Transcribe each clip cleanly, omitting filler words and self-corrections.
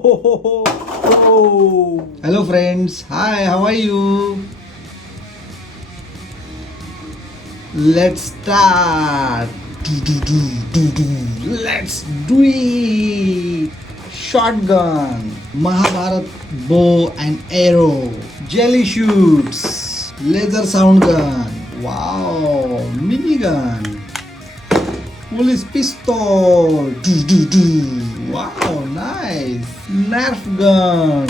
Oh. Hello friends, hi, how are you? Let's start. Let's do it. Shotgun, Mahabharat bow and arrow, jelly shoots, laser sound gun, wow, minigun, police pistol, wow, nice, Nerf gun,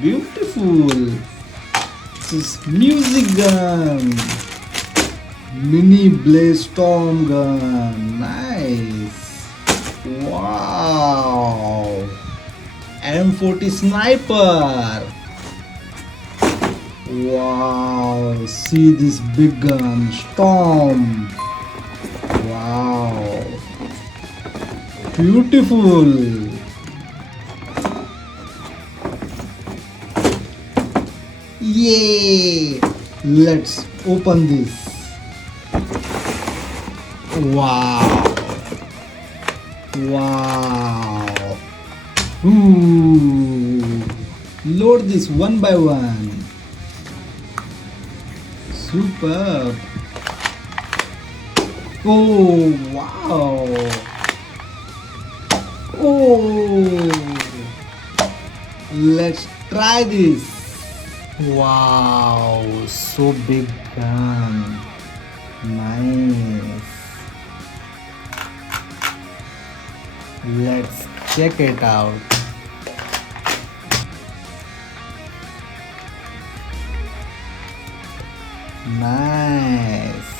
beautiful. This is music gun, mini blaze storm gun, nice. Wow, M40 sniper. Wow, see this big gun, storm. Wow, beautiful. Yay! Let's open this. Wow! Wow! Ooh! Load this one by one. Superb! Oh! Wow! Oh! Let's try this. Wow, so big gun. Nice. Let's check it out. Nice.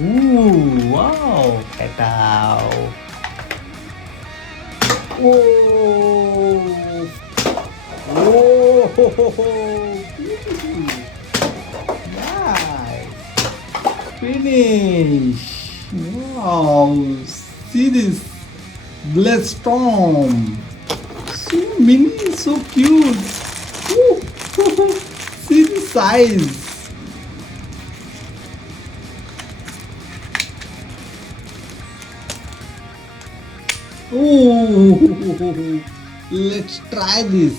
Ooh, wow. Get out. Oh. Oh. Nice. Finish. Wow. See this blaze storm. So mini, so cute. Ooh. See the size. Oh. Let's try this.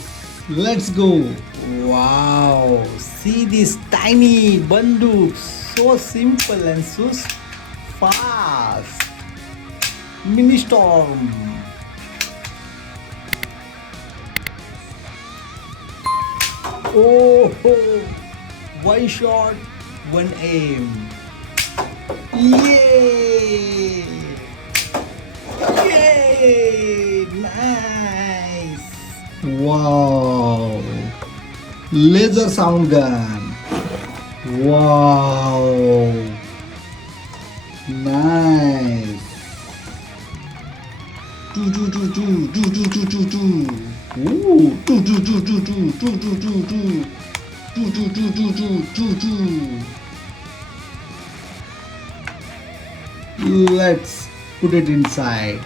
Let's go. Wow, see this tiny banduk, so simple and so fast. Mini storm. Oh, one shot, one aim. Yay! Yay! Nice. Wow. Laser sound gun. Wow. Nice. Ooh. Let's put it inside.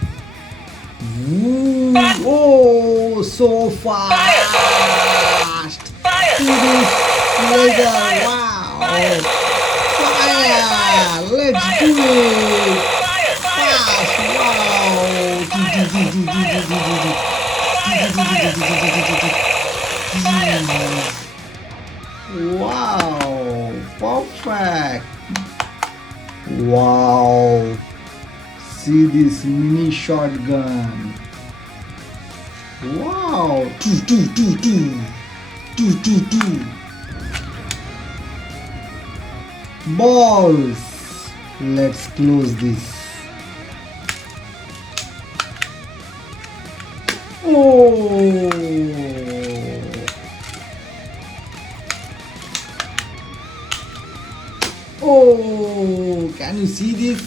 Ooh. Oh, so fast. This laser, wow! Fire! Let's do it! Fast! Wow! Wow! Perfect! Wow! See this mini shotgun. Wow! Balls. Let's close this. Oh. Oh, can you see this?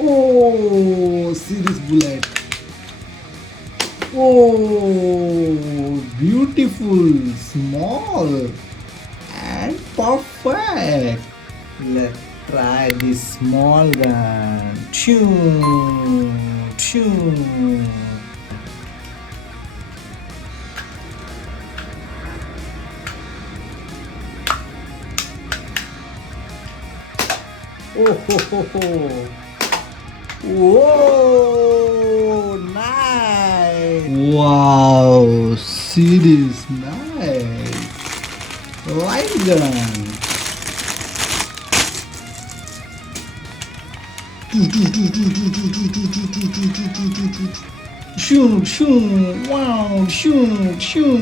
Oh, see this bullet. Oh, beautiful, small and perfect. Let's try this small gun. Choo, choo. Oh ho ho ho. Whoa, nice. Wow, see this, nice. Light gun. Shoo, shoo, wow, shoo, shoo.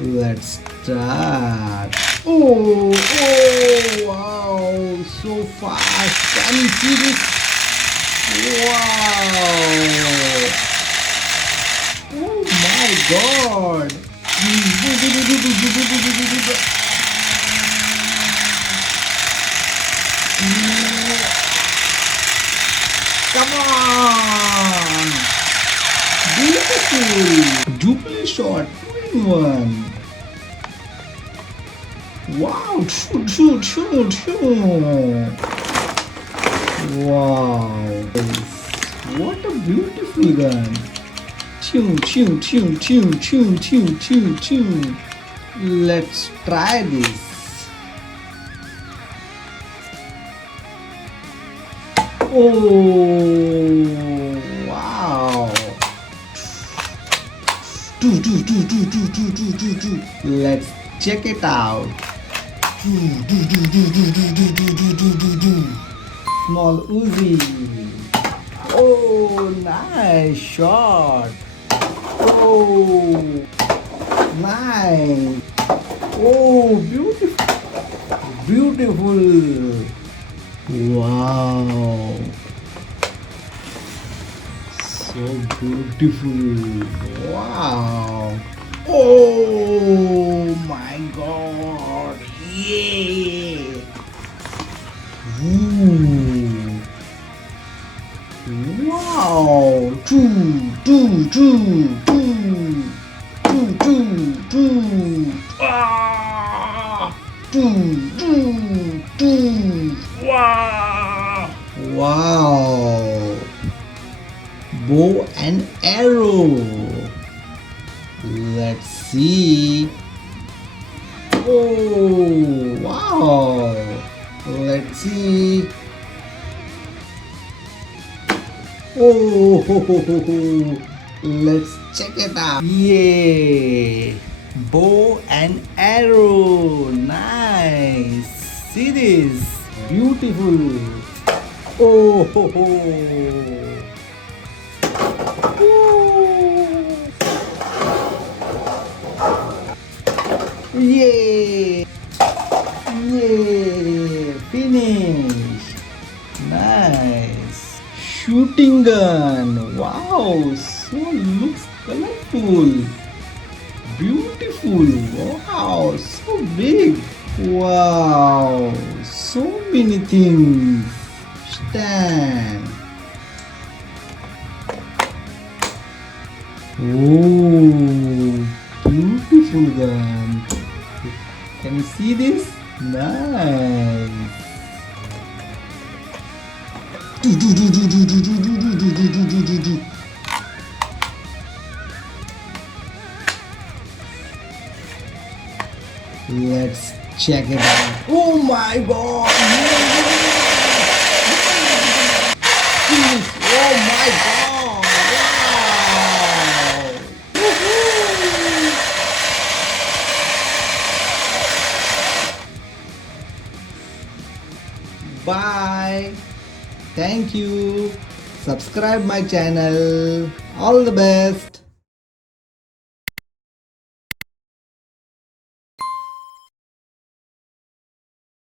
Let's start. Oh, oh, wow, so fast. Can you see this? Wow. Oh my God. Come on. Beautiful. Duplicate shot. 2-in-1. Wow. Shoot, shoot, shoot, shoot. Wow. What a beautiful gun. Chew, chew, chew, chew, chew, chew, chew, chew. Let's try this. Oh, wow. Let's check it out. Small Uzi. Oh, nice shot. Oh, nice. Oh, beautiful. Beautiful. Wow. So beautiful. Wow. Oh my God. Yeah. Ooh. Wow. Choo, choo, choo, choo. Choo, choo, choo. Ah. Choo, choo, choo. Wow. Wow. Bow and arrow. Let's see. Oh, wow. Let's see. Oh, ho, ho, ho, ho. Let's check it out. Yay. Bow and arrow. Nice. See this. Beautiful. Oh, ho, ho. Yay! Yay! Finish! Nice! Shooting gun! Wow! So looks colorful! Beautiful! Wow! So big! Wow! So many things! Stand! Oh! Beautiful gun! Can you see this? Nice! Let's check it out. Oh my God! Oh my God! Wow! Bye. Thank you. Subscribe my channel. All the best.